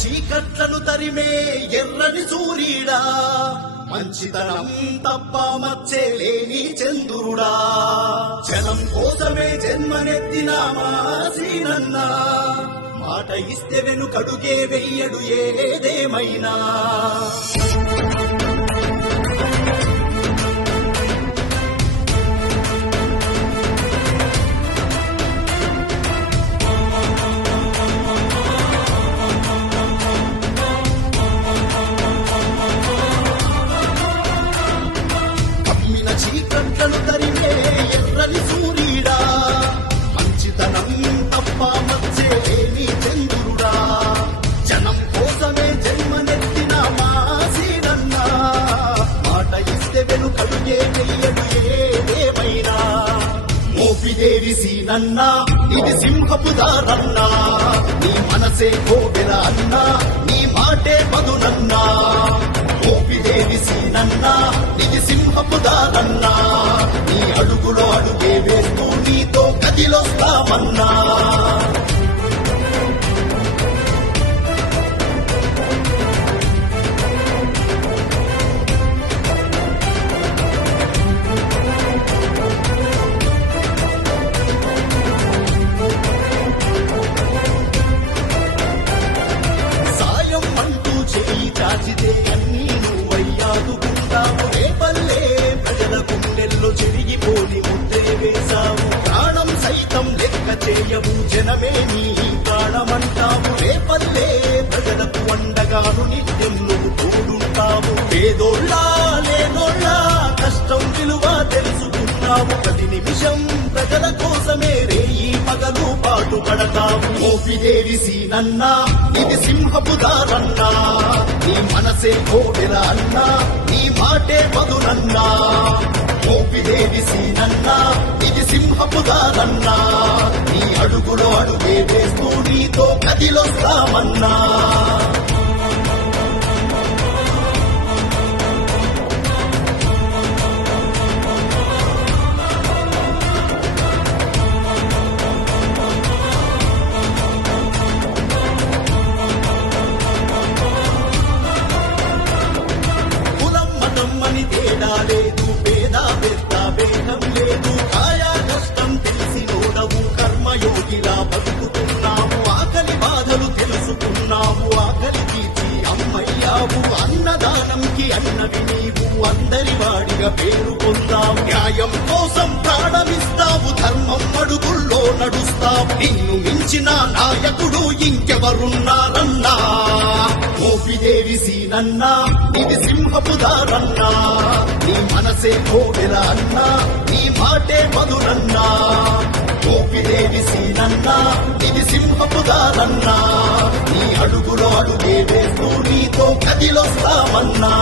చీకట్లను తరిమే ఎర్రని సూర్యుడా, మంచితనం తప్ప మచ్చే లేని చంద్రుడా, జనం కోసమే జన్మనెత్తిన మా సీనన్నా, మాట ఇస్తే వెనుకడుగే వెయ్యడు ఏదేమైనా. చీకట్లను తరిమే ఎర్రని సూర్యుడా, మంచితనం తప్ప మచ్చే లేని చంద్రుడా, జనం కోసమే జన్మనెత్తిన మా సీనన్నా, మాట ఇస్తే వెనుకడుగే వెయ్యడు ఏదేమైనా. మోపిదేవి సీనన్నా ఇది సింహపు దారన్నా, నీ మనసే కోవెల అన్నా, నీ మాటే పదునన్నా. మోపిదేవి సీనన్నా ఇది సింహపు దారన్నా, నీ అడుగులో అడుగే వేస్తూ నీతో గదిలొస్తామన్నా. సాయం అంటూ చేయి చాచితే అన్నీ నువ్వయ్యాదుకుంటావు, రేపల్లే ప్రజల గుండెల్లో చెరిగిపోని ముద్దే వేశావు. ప్రాణం సైతం లెక్క చేయవు, జనమే నీ ప్రాణమంటావు, రేపల్లే ప్రజలకు అండగాను నిత్యం నువ్వు తోడుంటావు. పేదోళ్ళ లేనోళ్ళ కష్టం విలువ తెలుసుకున్నావు, ప్రతి నిమిషం ప్రజల కోసమే రేయి పగలు పాటుపడతావు. మోపిదేవి సీనన్నా ఇది సింహపు దారన్నా, నీ మనసే కోవెల అన్నా, నీ మాటే పదునన్నా. మోపిదేవి సీనన్నా ఇది సింహపు దారన్నా, నీ అడుగులో అడుగే వేస్తూ నీతో గదిలొస్తామన్నా. తేడా లేదు, పేద పెద్ద భేదం లేదు, కాయా కష్టం తెలిసి నోడవు, కర్మయోగిలా బతుకుతున్నావు. ఆకలి బాధలు తెలుసుకున్నావు, ఆకలి తీర్చి అమ్మయ్యావు. అన్నదానంకి అన్నవి నీవు, అందరి వాడిగా పేరు పొందావు. న్యాయం కోసం ప్రాణమిస్తావు, ధర్మం అడుగుల్లో నడుస్తావు. నిన్ను మించిన నాయకుడు ఇంకెవరున్నారన్నా. మోపిదేవి సీనన్నా ఇది సింహపు దారన్నా, నీ మనసే కోవెల అన్నా, నీ మాటే మధురన్నా. మోపిదేవి సీనన్నా ఇది సింహపు దారన్నా, నీ అడుగులో అడుగే వేస్తూ నీతో గదిలొస్తామన్నా.